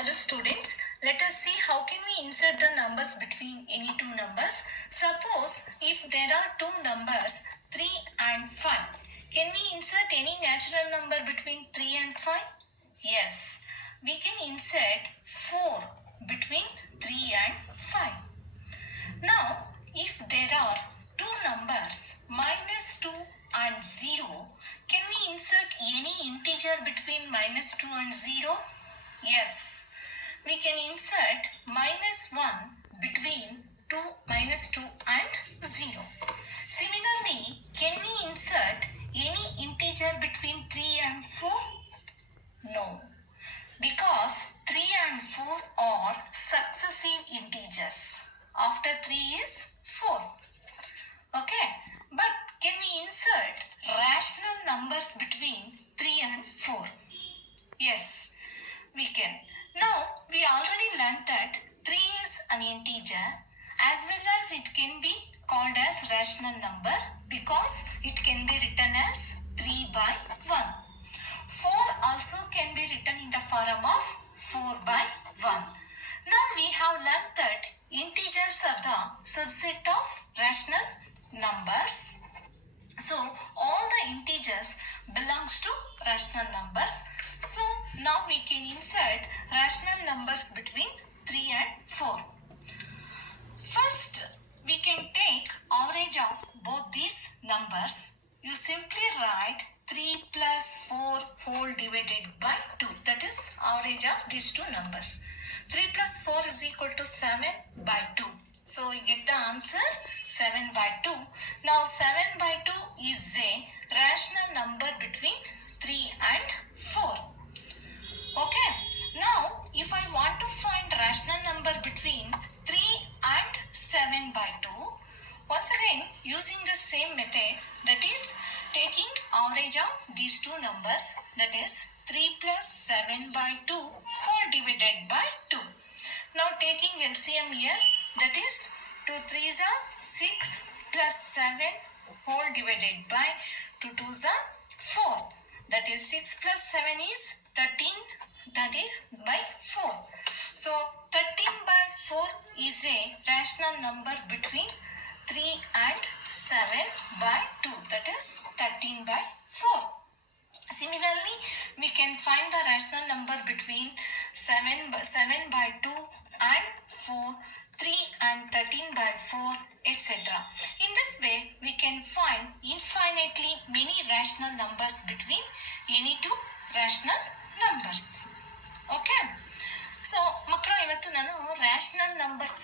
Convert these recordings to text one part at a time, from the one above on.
Hello students, let us see how can we insert the numbers between any two numbers. Suppose if there are two numbers 3 and 5, can we insert any natural number between 3 and 5? Yes, we can insert 4 between 3 and 5. Now, if there are two numbers -2 and 0, can we insert any integer between -2 and 0? Yes, we can insert -1 between -2 and 0. Similarly, can we insert any integer between 3 and 4? No, because 3 and 4 are successive integers. After 3 is 4. Okay, but can we insert rational numbers between 3 and 4? Yes, we can. Now, we already learnt that 3 is an integer as well as it can be called as rational number because it can be written as 3 by 1. 4 also can be written in the form of 4 by 1. Now we have learnt that integers are the subset of rational numbers. So all the integers belongs to rational numbers. So now we can insert rational numbers between 3 and 4. First, we can take average of both these numbers. You simply write 3 plus 4 whole divided by 2. That is average of these two numbers. 3 plus 4 is equal to 7 by 2. So you get the answer 7 by 2. Now 7 by 2 is a rational number between 3 and 4. Okay. Now if I want to find rational number between 3 and 7 by 2, once again using the same method, that is taking average of these two numbers, that is 3 plus 7 by 2 whole divided by 2. Now taking LCM here, that is 2 3s are 6 plus 7 whole divided by 2 2s are 4. That is 6 plus 7 is 13, that is by 4. So 13 by 4 is a rational number between 3 and 7 by 2, that is 13 by 4. Similarly, we can find the rational number between 7 by 2 and 4, 3 and 13 by 4, etc. In this way, we can find infinitely many rational numbers between any two rational numbers. Okay. So ಮಕ್ಕಳು ಇವತ್ತು ನಾನು rational numbers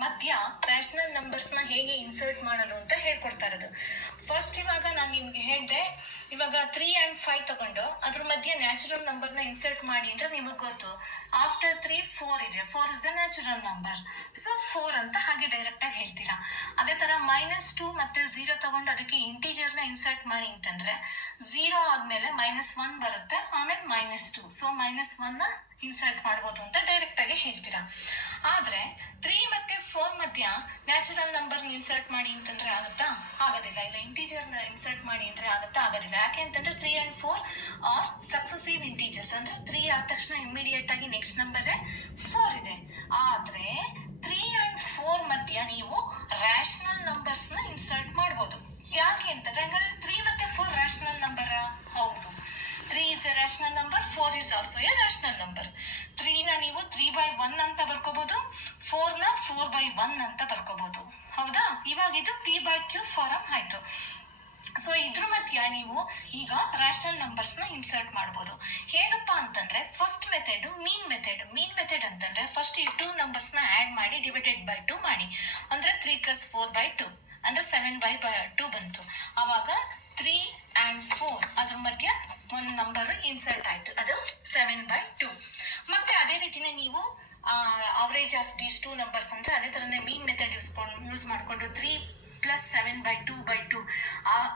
ಮಧ್ಯ ರ್ಯಾಷನಲ್ ನಂಬರ್ಸ್ನ ಹೇಗೆ ಇನ್ಸರ್ಟ್ ಮಾಡಲು ಅಂತ ಹೇಳ್ಕೊಡ್ತಾ ಇರೋದು. ಫಸ್ಟ್ ಇವಾಗ ನಾನು ನಿಮ್ಗೆ ಹೇಳಿದೆ, ಇವಾಗ 3 and 5 ತಗೊಂಡು ಅದ್ರ ಮಧ್ಯೆ ನ್ಯಾಚುರಲ್ ನಂಬರ್ನ ಇನ್ಸರ್ಟ್ ಮಾಡಿ ಅಂದ್ರೆ ನಿಮಗೆ ಗೊತ್ತು. ಆಫ್ಟರ್ 3 4 ಇದೆ, 4 is a natural number. So 4 ಅಂತ ಹಾಗೆ ಡೈರೆಕ್ಟ್ ಆಗಿ ಹೇಳ್ತೀರಾ. ಅದೇ ತರ -2 ಮತ್ತೆ 0 ತಗೊಂಡು ಅದಕ್ಕೆ ಇಂಟೀಜರ್ನ ಇನ್ಸರ್ಟ್ ಮಾಡಿ ಅಂತಂದ್ರೆ 0 ಆದ್ಮೇಲೆ -1 ಬರುತ್ತೆ, ಆಮೇಲೆ -2. ಸೊ -1 ನ ಇನ್ಸರ್ಟ್ ಮಾಡ್ಬೋದು ಅಂತ ಡೈರೆಕ್ಟ್ ಆಗಿ ಹೇಳ್ತೀರಾ. ಆದ್ರೆ 3 ಮತ್ತೆ 4 ಮಧ್ಯ ನ್ಯಾಚುರಲ್ ನಂಬರ್ ಇನ್ಸರ್ಟ್ ಮಾಡಿ ಅಂತಂದ್ರೆ ಆಗುತ್ತಾ? ಆಗೋದಿಲ್ಲ. ಇಲ್ಲ ಇಂಟೀಜರ್ ನ ಇನ್ಸರ್ಟ್ ಮಾಡಿ ಅಂದ್ರೆ ಆಗುತ್ತಾ? ಆಗೋದಿಲ್ಲ. ಯಾಕೆ ಅಂತಂದ್ರೆ 3 and 4 ಆರ್ ಸಕ್ಸಸಿವ್ ಇಂಟೀಜರ್ಸ್. ಅಂದ್ರೆ 3 ಆದ ತಕ್ಷಣ ಇಮಿಡಿಯೇಟ್ ಆಗಿ ನೆಕ್ಸ್ಟ್ ನಂಬರ್ 4 ಇದೆ. ಆದ್ರೆ 3 and 4 ಮಧ್ಯ ನೀವು ರ್ಯಾಷನಲ್ ನಂಬರ್ಸ್ ನ ಇನ್ಸರ್ಟ್ ಮಾಡ್ಬೋದು. ಯಾಕೆ ಅಂತಂದ್ರೆ ಹಂಗಾದ್ರೆ 3 ಮತ್ತೆ 4 ರ್ಯಾಷನಲ್ ನಂಬರ್? ಹೌದು. 3 is a rational number, 4 is also a rational number. 3 ನ ನೀವು 3 by 1 ಅಂತ ಬರ್ಕೋಬಹುದು, 4 ನ 4 by 1 ಅಂತ ಬರ್ಕೋಬಹುದು. ಹೌದಾ? ಇವಾಗ ಇದು P by Q ಫಾರಂ ಆಯ್ತು. ಸೊ ಇದ್ರ ಮಧ್ಯ ನೀವು ಈಗ ರಾಷನಲ್ ನಂಬರ್ಸ್ ನ ಇನ್ಸರ್ಟ್ ಮಾಡಬಹುದು. ಹೇಗಪ್ಪ ಅಂತಂದ್ರೆ ಫಸ್ಟ್ ಮೆಥಡ್ ಮೀನ್ ಮೆಥಡ್. ಮೀನ್ ಮೆಥಡ್ ಅಂತಂದ್ರೆ ಫಸ್ಟ್ ಈ ಟೂ ನಂಬರ್ಸ್ ನ ಆಡ್ ಮಾಡಿ ಡಿವೈಡೆಡ್ ಬೈ 2 ಮಾಡಿ, ಅಂದ್ರೆ 3 plus 4 by 2 ಅಂದ್ರೆ 7 by 2 ಬಂತು. ಅವಾಗ 3 and 4 ಅದ್ರ ಮಧ್ಯ ಒಂದು ನಂಬರ್ ಇನ್ಸರ್ಟ್ ಆಯ್ತು, ಅದು 7 by 2. ಮತ್ತೆ ಅದೇ ರೀತಿನೇ ನೀವು average of these two numbers ಅಂದ್ರೆ ಅದೇ ತರನೇ ಮೀನ್ ಮೆಥಡ್ ಯೂಸ್ ಮಾಡ್ಕೊಂಡು 3 plus 7 by 2 by 2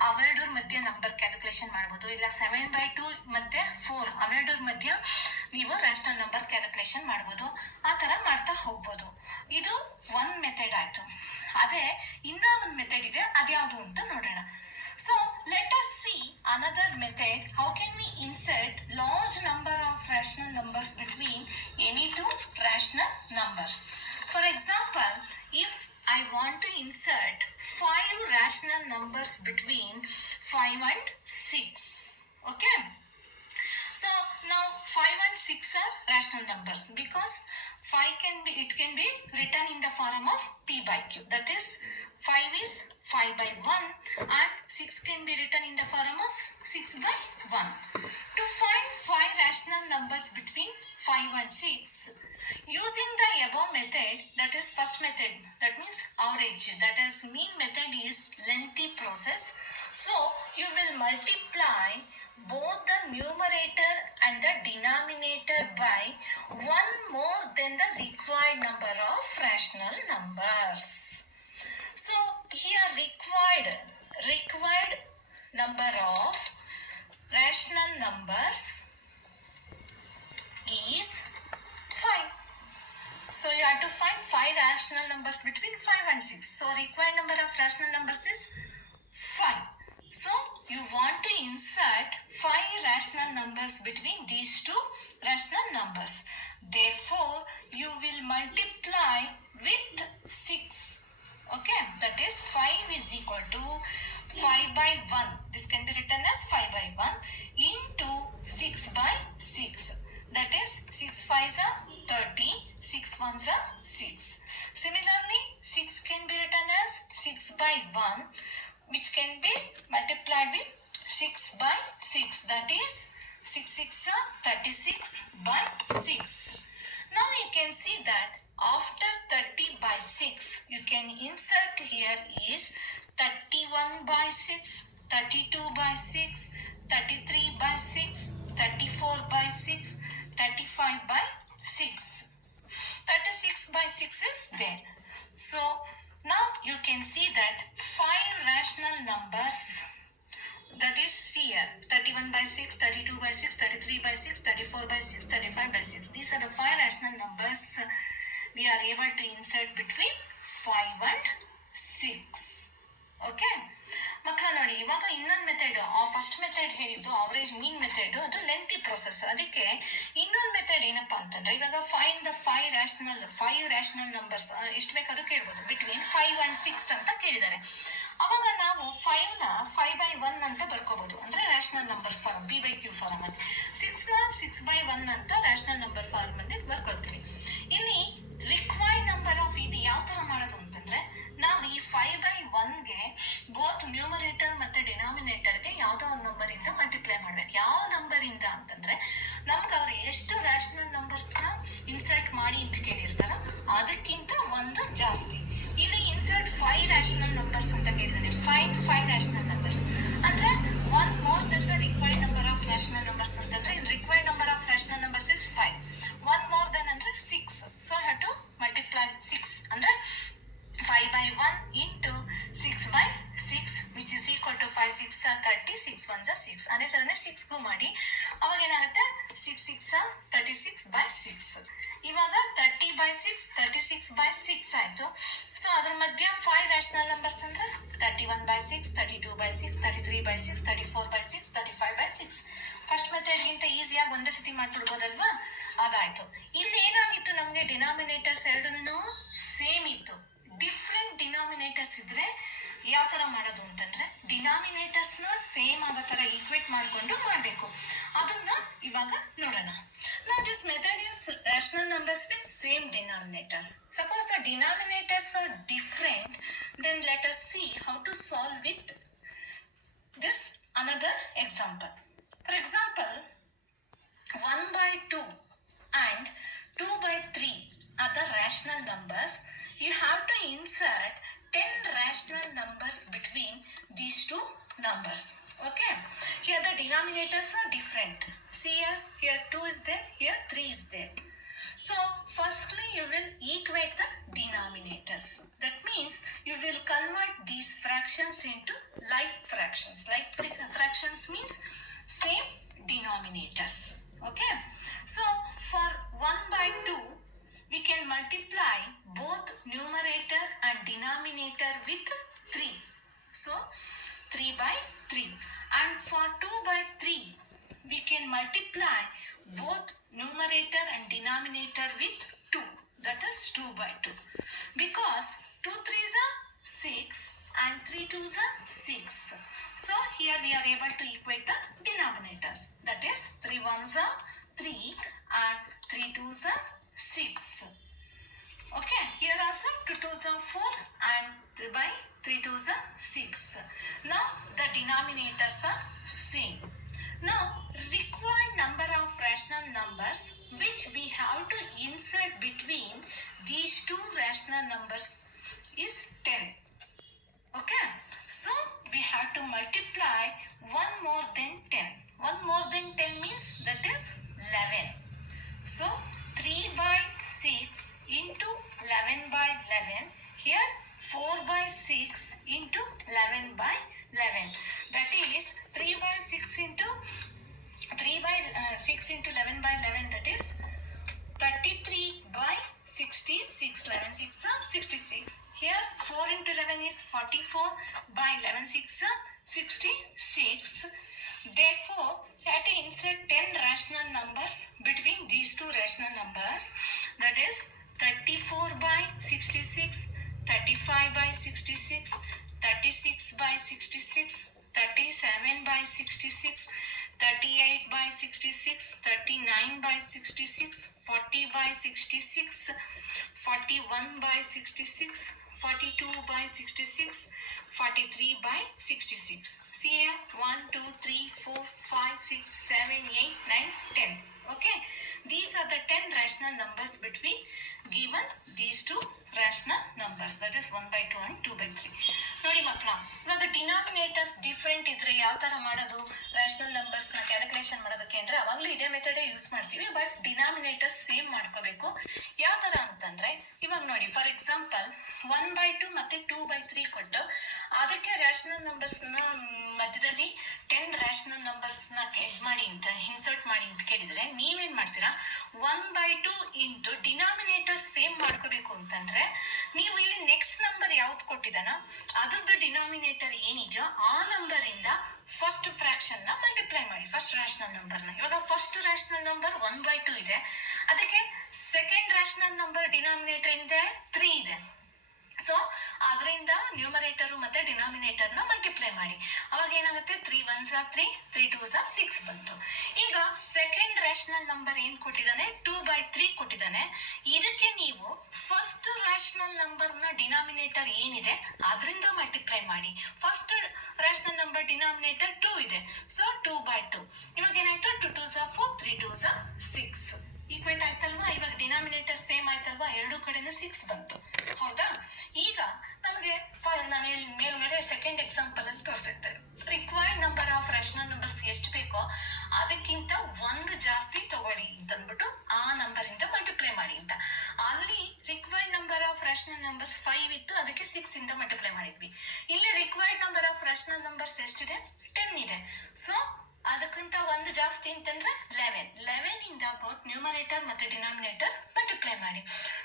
ಅವೆರಡರ ಮಧ್ಯ ನಂಬರ್ ಕ್ಯಾಲ್ಕುಲೇಷನ್ ಮಾಡ್ಬೋದು. ಇಲ್ಲ 7 by 2 ಮತ್ತೆ 4 ಅವೆರಡರ ಮಧ್ಯ ನೀವು ರಾಷನಲ್ ನಂಬರ್ ಕ್ಯಾಲ್ಕುಲೇಷನ್ ಮಾಡ್ಬೋದು. ಆ ತರ ಮಾಡ್ತಾ ಹೋಗ್ಬೋದು. ಇದು ಒಂದ್ ಮೆಥಡ್ ಆಯ್ತು. ಅದೇ ಇನ್ನ ಒಂದ್ ಮೆಥಡ್ ಇದೆ, ಅದ್ಯಾವುದು ಅಂತ ನೋಡೋಣ. So let us see another method. How can we insert large number of rational numbers between any two rational numbers? For example, if I want to insert 5 rational numbers between 5 and 6. Okay. So now 5 and 6 are rational numbers because it can be written in the form of p by q. That is 5 is 5 by 1 and 6 can be written in the form of 6 by 1. To find 5 rational numbers between 5 and 6, using the above method, that is first method, that means average, that is mean method is lengthy process. So you will multiply both the numerator and the denominator by 1 more than the required number of rational numbers. So here required number of rational numbers is 5. So you have to find 5 rational numbers between 5 and 6. So required number of rational numbers is 5. So you want to insert 5 rational numbers between these two rational numbers. Therefore, you will multiply with 6. Okay, that is 5 is equal to 5 by 1. This can be written as 5 by 1 into 6 by 6. That is 6 5s are 30, 6 1s are 6. Similarly, 6 can be written as 6 by 1, which can be multiplied with 6 by 6. That is 6 6 are 36 by 6. Now you can see that after 30 by 6, you can insert here is 31 by 6, 32 by 6, 33 by 6, 34 by 6, 35 by 6. 36 by 6 is there. So now you can see that 5 rational numbers, that is see here 31 by 6, 32 by 6, 33 by 6, 34 by 6, 35 by 6. These are the 5 rational numbers we are able to insert between 5 and 6. Okay. ಮಕ್ಕಳ ನೋಡಿ, ಇವಾಗ ಇನ್ನೊಂದು method, first method ಹೇಳಿದ್ದು ಅವರೇಜ್ ಮೀನ್ ಮೆಥಡ್, ಅದು lengthy process. ಅದಕ್ಕೆ ಇನ್ನೊಂದು ಮೆಥಡ್ ಏನಪ್ಪಾ ಅಂತಂದ್ರೆ, ಇವಾಗ ಫೈಂಡ್ ದ 5 ರ್ಯಾಷನಲ್ ನಂಬರ್ಸ್ ಎಷ್ಟು ಬೇಕಾದ್ರೂ ಕೇಳ್ಬೋದು ಬಿಟ್ವೀನ್ 5 and 6 ಅಂತ ಕೇಳಿದ್ದಾರೆ. ಅವಾಗ ನಾವು 5ನ 5 by 1 ಅಂತ ಬರ್ಕೋಬಹುದು, ಅಂದ್ರೆ rational number form p by q form ಅಲ್ಲಿ. 6ನ 6 by 1 ಅಂತ ರ್ಯಾಷನಲ್ ನಂಬರ್ ಫಾರ್ಮ್ ಅಲ್ಲಿ ಬರ್ಕೊಳ್ತೀವಿ. ಇಲ್ಲಿ ರಿಕ್ವೈರ್ಡ್ ನಂಬರ್ ಆಫ್ ಇದು ಯಾವ ತರ ಮಾಡೋದು ಅಂತಂದ್ರೆ, ನಾವು ಈ 5 by 1ಗೆ ಬೋತ್ ನ್ಯೂಮರೇಟರ್ ಮತ್ತೆ ಡಿನಾಮಿನೇಟರ್ಗೆ ಯಾವುದೋ ಒಂದು ನಂಬರ್ ಇಂದ ಮಲ್ಟಿಪ್ಲೈ ಮಾಡ್ಬೇಕು. ಯಾವ ನಂಬರ್ ಇಂದ ಅಂತಂದ್ರೆ, ನಮ್ಗೆ ಅವ್ರು ಎಷ್ಟು ರ್ಯಾಷನಲ್ ನಂಬರ್ಸ್ ನ ಇನ್ಸರ್ಟ್ ಮಾಡಿ ಅಂತ ಕೇಳಿರ್ತಾರ ಅದಕ್ಕಿಂತ ಒಂದು ಜಾಸ್ತಿ. ಇಲ್ಲಿ ಇನ್ಸರ್ಟ್ 5 ರ್ಯಾಷನಲ್ ನಂಬರ್ಸ್ ಅಂತ ಕೇಳಿದಾನೆ. 5 ರ್ಯಾಷನಲ್ ನಂಬರ್ಸ್ ಅಂದ್ರೆ 1 more than the required number of rational numbers ಅಂತಂದ್ರೆ, required number of rational numbers is 5. 1 more than ಅಂದ್ರೆ 6. So I have to multiply 6 ಅಂದ್ರೆ 5 by 1 into 6 by 6, which is equal to 5 6 are 30, 6 1s are 6. ಅದೇ ಸರನೆ 6ಗೂ ಮಾಡಿ, ಅವಾಗ ಏನಾಗುತ್ತೆ 6 6 are 36 by 6. ಇವಾಗ 30 by 6, 36 by 6 ಆಯ್ತು. ಸೊ ಅದ್ರ ಮಧ್ಯ 5 ರ್ಯಾಷನಲ್ ನಂಬರ್ಸ್ ಅಂದ್ರೆ 31 by 6, 32 by 6, 33 by 6, 34 by 6, 35 by 6. ಫಸ್ಟ್ ಮೆಥಡ್ಗಿಂತ ಈಸಿಯಾಗಿ ಒಂದೇ ಸತಿ ಮಾಡ್ಬಿಡ್ಬೋದಲ್ವಾ, ಅದಾಯ್ತು. ಇಲ್ಲಿ ಏನಾಗಿತ್ತು, ನಮಗೆ ಡಿನಾಮಿನೇಟರ್ಸ್ ಎರಡೂ ಸೇಮ್ ಇತ್ತು. ಡಿಫ್ರೆಂಟ್ ಡಿನಾಮಿನೇಟರ್ಸ್ ಇದ್ರೆ ಯಾವ ತರ ಮಾಡೋದು ಅಂತಂದ್ರೆ, ಡಿನಾಮಿನೇಟರ್ಸ್ ನ ಸೇಮ್ ಆಗೋ ತರ ಈಕ್ವೇಟ್ ಮಾಡ್ಕೊಂಡು ಮಾಡಬೇಕು. ಅದನ್ನ ಇವಾಗ ನೋಡೋಣ. Now this method is rational numbers with same denominators. Suppose the denominators are different, then let us see how to solve with this another example. For example, 1 by 2 and 2 by 3 are the rational numbers. You have to insert 10 rational numbers between these two numbers. Okay. Here the denominators are different. See here 2 is there, here 3 is there. So firstly you will equate the denominators. That means you will convert these fractions into like fractions. Like fractions means same denominators. Okay. So for 1 by 2, we can multiply both numerator and denominator with 3. So 3 by 3. And for 2 by 3, we can multiply both numerator and denominator with 2. That is 2 by 2. Because 2 3s are 6 and 3 2s are 6. So here we are able to equate the denominators. That is 3 1s are 3 and 3 2s are 6. Okay, here also 2 2s are 4 and 3 by 3 2s are 6. Now the denominators are same. Now required number of rational numbers which we have to insert between these two rational numbers is 10. Okay, so we have to multiply 1 more than 10. 1 more than 10 means that is 11. So 3 by 6 into 11 by 11. Here 4 by 6 into 11 by 11. That is 3 by 6 into 11 by 11. That is 33 by 66. 11 6 are 66. Here 4 into 11 is 44 by 11 6 are 66. Therefore, we have to insert 10 rational numbers between these two rational numbers. That is 34 by 66, 35 by 66, 36 by 66, 37 by 66, 38 by 66, 39 by 66, 40 by 66, 41 by 66, 42 by 66, 43 by 66. See here 1, 2, 3, 4, 5, 6, 7, 8, 9, 10. Okay. These are the 10 rational numbers between given these two rational numbers. That is 1 by 2 and 2 by 3. ನೋಡಿ ಮಕ್ಕಳ, ಇವಾಗ denominators different ಇದ್ರೆ ಯಾವ ತರ ಮಾಡೋದು rational numbers ನ ಕ್ಯಾಲ್ಕುಲೇಷನ್ ಮಾಡೋದಕ್ಕೆ ಅಂದ್ರೆ ಅವಾಗಲೂ ಇದೇ ಮೆಥಡ್ ಯೂಸ್ ಮಾಡ್ತೀವಿ. ಬಟ್ ಡಿನಾಮಿನೇಟರ್ಸ್ ಸೇಮ್ ಮಾಡ್ಕೋಬೇಕು. ಯಾವ ತರ ಅಂತಂದ್ರೆ ಇವಾಗ ನೋಡಿ, ಫಾರ್ ಎಕ್ಸಾಂಪಲ್ 1 by 2 ಮತ್ತೆ 2 by 3 ಕೊಟ್ಟು ಅದಕ್ಕೆ ರ್ಯಾಷನಲ್ ನಂಬರ್ಸ್ ನ ಮಧ್ಯದಲ್ಲಿ 10 ರ್ಯಾಷನಲ್ ನಂಬರ್ಸ್ ನ ಮಾಡಿ ಅಂತ ಇನ್ಸರ್ಟ್ ಮಾಡಿ ಅಂತ ಕೇಳಿದ್ರೆ ನೀವೇನ್ ಮಾಡ್ತೀರಾ, 1 by 2 ಇಂಟು ಡಿನಾಮಿನೇಟರ್ ಸೇಮ್ ಮಾಡ್ಕೋಬೇಕು ಅಂತಂದ್ರೆ ನೀವು ಇಲ್ಲಿ ನೆಕ್ಸ್ಟ್ ನಂಬರ್ ಯಾವ್ದು ಕೊಟ್ಟಿದಾನ ಅದ್ರದ್ದು ಡಿನಾಮಿನೇಟರ್ ಏನಿದೆಯೋ ಆ ನಂಬರ್ ಇಂದ ಫಸ್ಟ್ ಫ್ರಾಕ್ಷನ್ ನ ಮಲ್ಟಿಪ್ಲೈ ಮಾಡಿ, ಫಸ್ಟ್ ರ್ಯಾಷನಲ್ ನಂಬರ್ ನ. ಇವಾಗ ಫಸ್ಟ್ ರ್ಯಾಷನಲ್ ನಂಬರ್ 1 by 2 ಇದೆ, ಅದಕ್ಕೆ ಸೆಕೆಂಡ್ ರ್ಯಾಷನಲ್ ನಂಬರ್ ಡಿನಾಮಿನೇಟರ್ ಇಂದ 3 ಇದೆ. ಸೊ ಅದರಿಂದ ನ್ಯೂಮರೇಟರ್ ಮತ್ತೆ ಡಿನಾಮಿನೇಟರ್ ನ ಮಲ್ಟಿಪ್ಲೈ ಮಾಡಿ. ಅವಾಗ ಏನಾಗುತ್ತೆ, 3 1s are 3, 3 2s are 6 ಬಂತು. ಈಗ ಸೆಕೆಂಡ್ ರ್ಯಾಷನಲ್ ನಂಬರ್ ಏನ್ ಕೊಟ್ಟಿದ್ದಾನೆ, 2 by 3 ಕೊಟ್ಟಿದ್ದಾನೆ. ಇದಕ್ಕೆ ನೀವು ಫಸ್ಟ್ ರ್ಯಾಷನಲ್ ನಂಬರ್ ನ ಡಿನಾಮಿನೇಟರ್ ಏನಿದೆ ಅದರಿಂದ ಮಲ್ಟಿಪ್ಲೈ ಮಾಡಿ. ಫಸ್ಟ್ ರ್ಯಾಷನಲ್ ನಂಬರ್ ಡಿನಾಮಿನೇಟರ್ 2 ಇದೆ, ಸೊ 2 by 2. ಇವಾಗ ಏನಾಯ್ತು, 2 2s are 4, 3 2s are 6. ಈಕ್ವೇಟ್ ಆಯ್ತಲ್ವಾ. ಇವಾಗ ಡಿನಾಮಿನೇಟರ್ ಸೇಮ್ ಆಯ್ತಲ್ವಾ, ಎರಡು ಕಡೆನೂ 6 ಬಂತು. ಹೌದಾ? ಈಗ ನಮಗೆ ನಾನು ಮೇಲ್ಗಡೆ ಸೆಕೆಂಡ್ ಎಕ್ಸಾಂಪಲ್ ಅಲ್ಲಿ ತೋರಿಸಿದ್ದೆ. Required number of rational numbers ಎಷ್ಟು ಬೇಕೋ ಅದಕ್ಕಿಂತ 1 ಜಾಸ್ತಿ ತಗೊಳ್ಳಿ ಅಂತಂದ್ಬಿಟ್ಟು ಆ ನಂಬರ್ ಇಂದ ಮಲ್ಟಿಪ್ಲೈ ಮಾಡಿ ಅಂತ. Already required number of rational numbers 5 ಇತ್ತು, ಅದಕ್ಕೆ 6 ಇಂದ ಮಲ್ಟಿಪ್ಲೈ ಮಾಡಿದ್ವಿ. ಇಲ್ಲಿ required number of rational numbers ಎಷ್ಟಿದೆ, 10 ಇದೆ. ಸೊ ಅದಕ್ಕಿಂತ 1 ಜಾಸ್ತಿ ಅಂತಂದ್ರೆ 11 ಇಂದ ಬೋತ್ ನ್ಯೂಮರೇಟರ್ ಮತ್ತೆ ಡಿನಾಮಿನೇಟರ್ ಮಲ್ಟಿಪ್ಲೈ ಮಾಡಿ.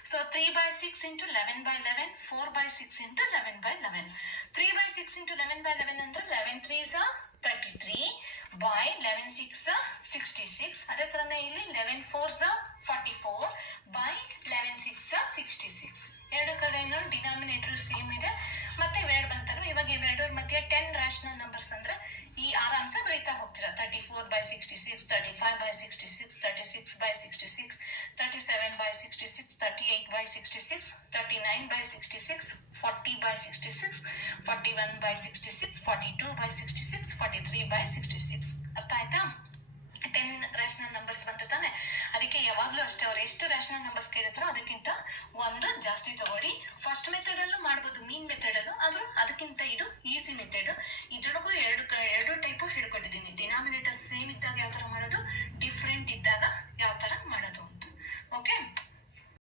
ಸೊ 3 by 6 into 11 by 11, 4 by 6 into 11 by 11. 3 by 6 into 11 by 11 ಅಂದ್ರೆ 11 3s are 33 by 11 6 are 66. ಅದೇ ತರನೇ ಇಲ್ಲಿ 11 4s are 44 by 11 6 are 66. ಎರಡು ಕಡೆ ಡಿನಾಮಿನೇಟರ್ ಸೇಮ್ ಇದೆ, ಮತ್ತೆ ಇವೆರಡು ಬಂತಲ್ವ. ಇವಾಗ ಇವೆರಡರ ಮಧ್ಯೆ 10 ರ್ಯಾಷನಲ್ ನಂಬರ್ಸ್ ಅಂದ್ರೆ ಈ ಆರಾಮ್ಸೆ ಬರೀತಾ ಹೋಗ್ತೀರಾ. 34 by 66, 35 by 66, 36 by 66, 37 by 66, 38 by 66, 39 by 66, 40 by 66, 41 by 66, 42 by 66, 43 by 66. ಅರ್ಥ ಆಯ್ತಾ? 10 ರ್ಯಾಷನಲ್ ನಂಬರ್ಸ್ ಬಂತ ತಾನೆ. ಅದಕ್ಕೆ ಯಾವಾಗ್ಲೂ ಅಷ್ಟೇ, ಅವ್ರು ಎಷ್ಟು ರ್ಯಾಷನಲ್ ನಂಬರ್ಸ್ ಕೇಳಿದ್ರು ಅದಕ್ಕಿಂತ 1 ಜಾಸ್ತಿ ತಗೊಳ್ಳಿ. ಫಸ್ಟ್ ಮೆಥಡ್ ಅಲ್ಲೂ ಮಾಡ್ಬೋದು, ಮೀನ್ ಮೆಥಡ್ ಅಲ್ಲೂ, ಆದ್ರೂ ಅದಕ್ಕಿಂತ ಇದು ಈಸಿ ಮೆಥಡ್. ಇದ್ರ